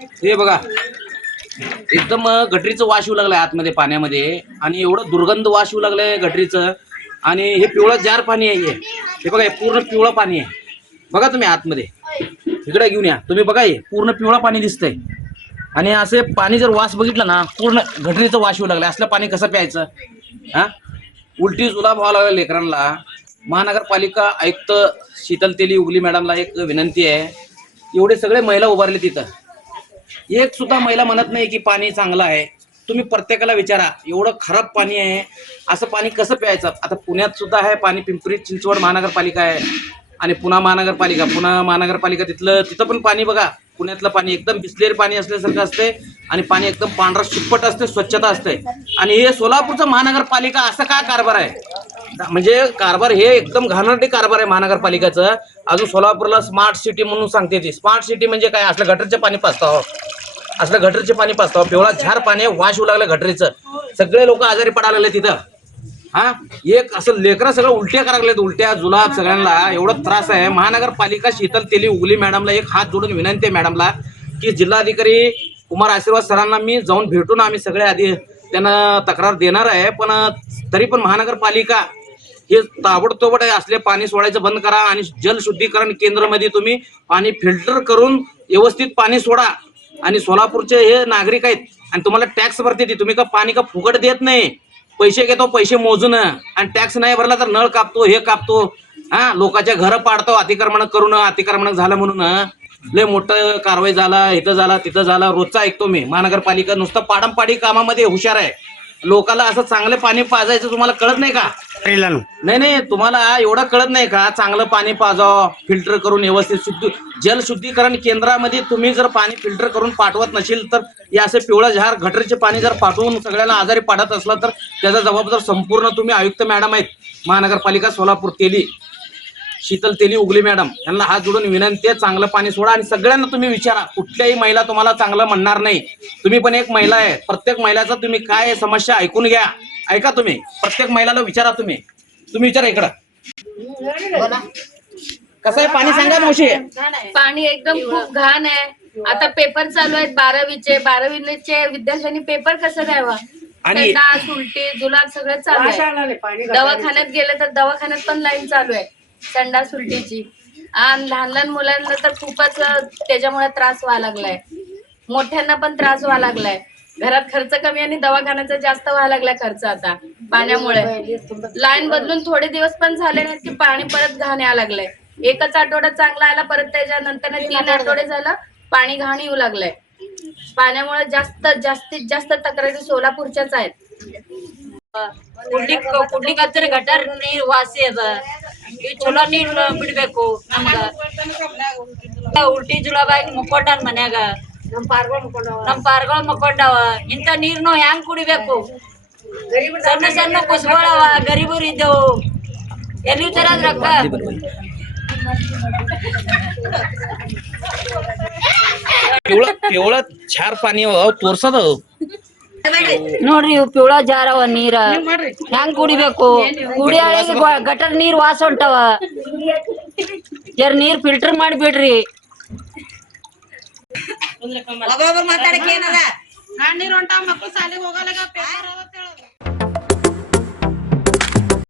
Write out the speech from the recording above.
हे बघा. एकदम गटरीचं वास येऊ लागलंय आतमध्ये पाण्यामध्ये. आणि एवढं दुर्गंध वास येऊ लागलंय गटरीचं. आणि हे पिवळं जार पाणी आहे हे. हे बघा हे पूर्ण पिवळं पाणी आहे. बघा तुम्ही आतमध्ये. इकडे घेऊन या. तुम्ही बघा हे पूर्ण पिवळं पाणी दिसतंय. आणि असे पाणी जर वास बघितलं ना पूर्ण घटरीचं वास येऊ लागलं असलं पाणी कसं प्यायचं? हा? उलटी जुलाब व्हावं लागलं लेकरांना. महानगरपालिका आयुक्त शीतल तेली उगली मॅडमला एक विनंती आहे. एवढे सगळे महिला उभारले तिथं. एक सुद्धा महिला म्हणत नाही की पाणी चांगलं आहे. तुम्ही प्रत्येकाला विचारा एवढं खराब पाणी आहे असं पाणी कसं प्यायचं? आता पुण्यात सुद्धा आहे पाणी पिंपरी चिंचवड महानगरपालिका आहे. आणि पुणा महानगरपालिका पुणा महानगरपालिका तिथलं तिथं पण पाणी बघा. पुण्यातलं पाणी एकदम बिसलेरी पाणी असल्यासारखं असते आणि पाणी एकदम पांढरा शिपट असते स्वच्छता असते आणि हे सोलापूरचं महानगरपालिका असं काय कारभार आहे? म्हणजे कारभार हे एकदम घाणेरडे कारभार आहे महानगरपालिकेचं. अजून सोलापूरला स्मार्ट सिटी म्हणून सांगते ती. स्मार्ट सिटी म्हणजे काय? असलं गटरचे पाणी पाचताव असलं गटरचे पाणी पाचताव पिवळा झार पाणी वाश येऊ लागलं गटरीचं. सगळे लोक आजारी पडायला लागले तिथं. हा? एक असं लेकरं सगळं उलट्या करायला लागलेत उलट्या जुलाब सगळ्यांना. एवढा त्रास आहे. महानगरपालिका शीतल तेली उगली मॅडमला एक हात जोडून विनंती आहे मॅडमला की जिल्हाधिकारी कुमार आशीर्वाद सरांना मी जाऊन भेटून आम्ही सगळे आधी त्यांना तक्रार देणार आहे. पण तरी पण महानगरपालिका हे ताबडतोबड असले पाणी सोडायचं बंद करा आणि जलशुद्धीकरण केंद्रामध्ये तुम्ही पाणी फिल्टर करून व्यवस्थित पाणी सोडा. आणि सोलापूरचे हे नागरिक आहेत आणि तुम्हाला टॅक्स भरते ती तुम्ही का पाणी का फुकट देत नाही? पैसे घेतो पैसे मोजून. आणि टॅक्स नाही भरला तर नळ कापतो हे कापतो. हा लोकांच्या घर पाडतो अतिक्रमण करून अतिक्रमण झालं म्हणून. लय मोठं कारवाई झाला इथं झाला तिथं झाला. रोजचा ऐकतो मी. महानगरपालिका नुसतं पाडमपाडी कामामध्ये हुशार आहे. लोकाला असं चांगलं पाणी पाजायचं तुम्हाला कळत नाही का? नाही नाही तुम्हाला एवढं कळत नाही का? चांगलं पाणी पाजाव फिल्टर करून व्यवस्थित शुद्ध जलशुद्धीकरण केंद्रामध्ये तुम्ही जर पाणी फिल्टर करून पाठवत नसेल तर या असे पिवळं झार गटरीचे पाणी जर पाठवून सगळ्यांना आजारी पाडत असला तर त्याचा जबाबदार संपूर्ण तुम्ही आयुक्त मॅडम आहेत. महानगरपालिका सोलापूर तेली. शीतल तेली उगली मॅडम यांना हात जोडून विनंती आहे चांगलं पाणी सोडा आणि सगळ्यांना तुम्ही विचारा कुठल्याही महिला तुम्हाला चांगलं म्हणणार नाही. तुम्ही पण एक महिला आहे प्रत्येक महिलाचा तुम्ही काय समस्या ऐकून घ्या. ऐका तुम्ही प्रत्येक महिलाला विचारा तुम्ही. तुम्ही विचारा इकडं. कसं आहे पाणी सांगा मावशी. पाणी एकदम खूप घाण आहे. आता पेपर चालू आहेत बारावीचे बारावीचे विद्यार्थ्यांनी पेपर कसं द्यावा? आणि- संडास उलटी जुलाब सगळं चालू आहे. दवाखान्यात गेले तर दवाखान्यात पण लाईन चालू आहे. संडास उलटीची आणि लहान लहान मुलांना तर खूपच त्याच्यामुळे त्रास व्हायला लागलाय. मोठ्यांना पण त्रास व्हायला लागलाय. घरात खर्च कमी आणि दवाखान्याचा जास्त व्हायला लागलाय खर्च आता पाण्यामुळे. लाईन बदलून थोडे दिवस पण झाले नाहीत की पाणी परत घाण यायला लागलंय. एकच आठवडा चांगला आला परत त्याच्यानंतर तीन आठवडे. झालं पाणी घाण येऊ लागलंय. पाण्यामुळे जास्त जास्तीत जास्त तक्रारी सोलापूरच्याच आहेत. कुठली कुठली गटर गटार वास येत ಈ ಚಲೋ ನೀರ್ ಬಿಡ್ಬೇಕು ನಮ್ಗ ಉಲ್ಟಿ ಜುಲಾಬಾಗಿ ಮುಕ್ಕೊಂಡಾನ ಮನ್ಯಾಗ ನಮ್ ಪಾರ್ಗಳು ಮುಕ್ಕೊಂಡಾವ ಇಂತ ನೀರ್ನು ಹ್ಯಾಂಗ್ ಕುಡಿಬೇಕು ಸಣ್ಣ ಸಣ್ಣ ಕುಸ್ಗಳವ ಗರೀಬರು ಇದ್ದೆವು ಎಲ್ಲಿ ತರದ್ ರೊಕ್ಕ पिवळं पिवळं झार पाणी हो, ತೋರ್ಸೋದು ನೋಡ್ರಿ ಇವ್ ಪಿವಳ ಜಾರವ ನೀರ. ಹೆಂಗ್ ಕುಡಿಬೇಕು? ಕುಡಿಯಾಳಿಗೆ ಗಟರ್ ನೀರ್ ವಾಸ ಹೊಂಟವ. ಜರ್ ನೀರ್ ಫಿಲ್ಟರ್ ಮಾಡಿ ಬಿಡ್ರಿ ಒಬ್ಬೊಬ್ರು ಮಾತಾಡಕ್ ಏನದ? ನೀರ್ ಹೊಂಟಾವ ಮಕ್ಕಳು ಸಾಲಿಗೆ ಹೋಗಲ್ಲ